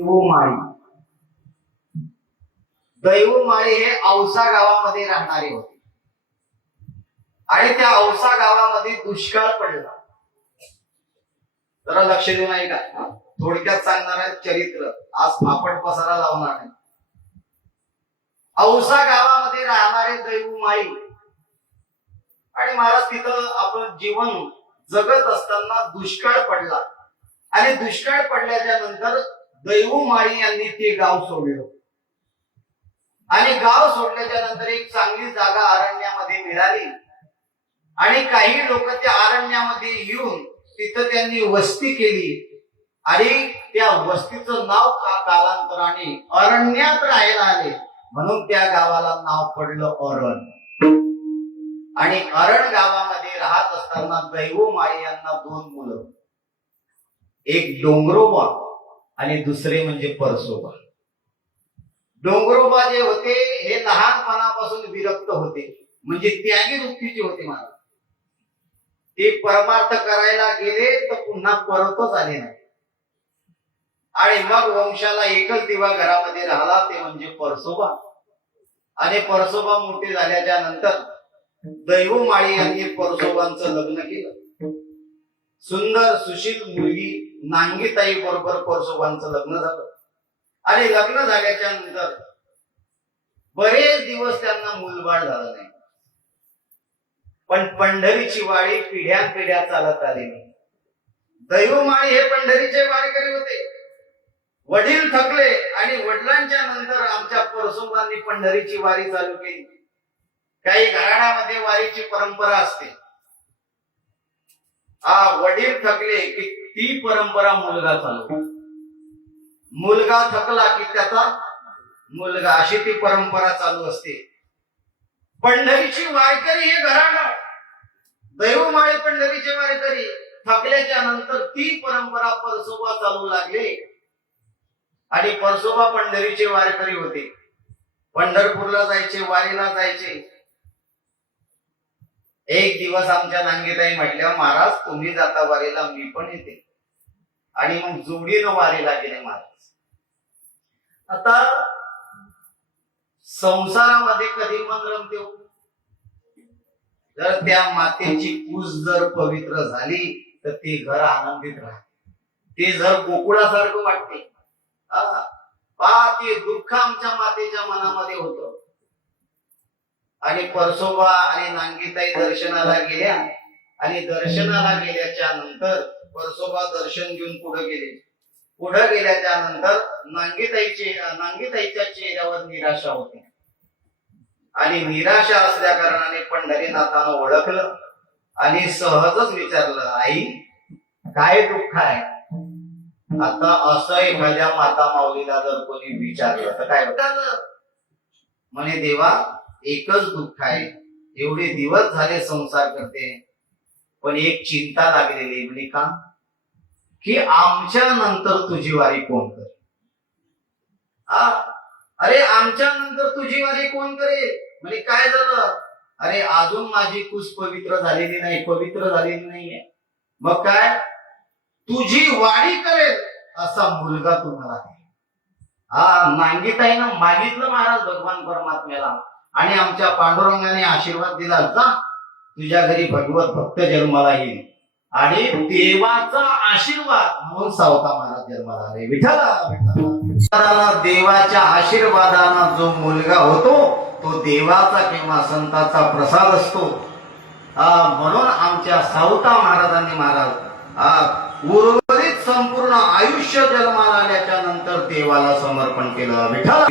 दैवमाळी. दैवमाळी हे औसा गावामध्ये राहणारे होते आणि त्या औसा गावामध्ये दुष्काळ पडला. जरा लक्ष देऊ नाही का, थोडक्यात सांगणार आहे चरित्र, आज फापट पसारा लावणार नाही. औसा गावामध्ये राहणारे दैवमाळी आणि महाराज तिथं आपण जीवन जगत असताना दुष्काळ पडला आणि दुष्काळ पडल्याच्या नंतर दैवमाळी यांनी ते गाव सोडलं आणि गाव सोडल्याच्या नंतर एक चांगली जागा अरण्यामध्ये मिळाली आणि काही लोक त्या अरण्यामध्ये येऊन तिथं त्यांनी वस्ती केली आणि त्या वस्तीचं नाव कालांतराने अरण्यात राहायला आले म्हणून त्या गावाला नाव पडलं अरण. आणि अरण गावामध्ये राहत असताना दैवमाळी यांना 2 मुलं, एक डोंगरोबा आणि दुसरे म्हणजे परसोबा. डोंगरोबा जे होते हे लहानपणापासून विरक्त होते, म्हणजे त्यागी वृत्तीचे होते महाराज. ते परमार्थ करायला गेले तर पुन्हा परतच आले नाही आणि मग वंशाला एकच दिवा घरामध्ये राहिला, ते म्हणजे परसोबा. आणि परसोबा मोठे झाल्याच्या नंतर दैवमाळी यांनी परसोबांचं लग्न केलं. सुंदर सुशील मुलगी नांगीताई बरोबर परसोबांचं लग्न झालं आणि लग्न झाल्याच्या नंतर बरेच दिवस त्यांना मूलबाळ झालं नाही. पण पंढरीची वारी पिढ्यानपिढ्या चालत आलेली. दैवमाळी हे पंढरीचे वारकरी होते. वडील थकले आणि वडिलांच्या नंतर आमच्या परसोबांनी पंढरीची वारी चालू केली. काही घराण्यामध्ये वारीची परंपरा असते. वडील थकले की ती परंपरा मुलगा चालू, मुलगा थकला की त्याचा मुलगा, अशी ती परंपरा चालू असते. पंढरीची वारकरी हे घराणं, दैवमाळी पंढरीचे वारकरी थकल्याच्या नंतर ती परंपरा परसोबा चालू लागली आणि परसोबा पंढरीचे वारकरी होते. पंढरपूरला जायचे, वारीला जायचे. एक दिवस आमच्या नांगीताई म्हटल्या, महाराज तुम्ही जाता वारीला, मी पण येते. आणि मग जोडीनं वारीला गेले महाराज. आता संसारामध्ये कधी मन रमते हो? जर त्या मातेची पूज जर पवित्र झाली तर ते घर आनंदित राहते, ते जर गोकुळासारखं वाटते. ते दुःख आमच्या मातेच्या मनामध्ये होतं. आणि परसोबा आणि नांगीताई दर्शनाला गेल्या आणि दर्शनाला गेल्याच्या नंतर परसोबा दर्शन घेऊन पुढे गेले. पुढे गेल्याच्या नंतर नांगीताईच्या चेहऱ्यावर निराशा होती आणि निराशा असल्या कारणाने पंढरीनाथानं ओळखलं आणि सहजच विचारलं, आई काय दुःख आहे? आता असं एखाद्या माता माऊलीला जर कोणी विचारलं तर काय झालं? म्हणे देवा एकच दुःख आहे, एवढे दिवस झाले संसार करते पण एक चिंता लागलेली. म्हणजे का? की आमच्या नंतर तुझी वारी कोण करेल? अरे आमच्या नंतर तुझी वारी कोण करेल? म्हणजे काय झालं? अरे अजून माझी कुस पवित्र झालेली नाही, पवित्र झालेली नाहीये. मग काय? तुझी वारी करेल असा मुलगा तुम्हाला दे. नांगीताईनं मागितलं महाराज भगवान परमात्म्याला आणि आमच्या पांडुरंगाने आशीर्वाद दिला, जा तुझ्या घरी भगवत भक्त जन्माला येईल. आणि देवाचा आशीर्वाद म्हणून सावता महाराज जन्माला आले. विठ्ठला देवाच्या आशीर्वादानं जो मुलगा होतो तो देवाचा किंवा संताचा प्रसाद असतो. म्हणून आमच्या सावता महाराजांनी महाराज उर्वरित संपूर्ण आयुष्य जन्माला आल्याच्या नंतर देवाला समर्पण केलं. विठ्ठल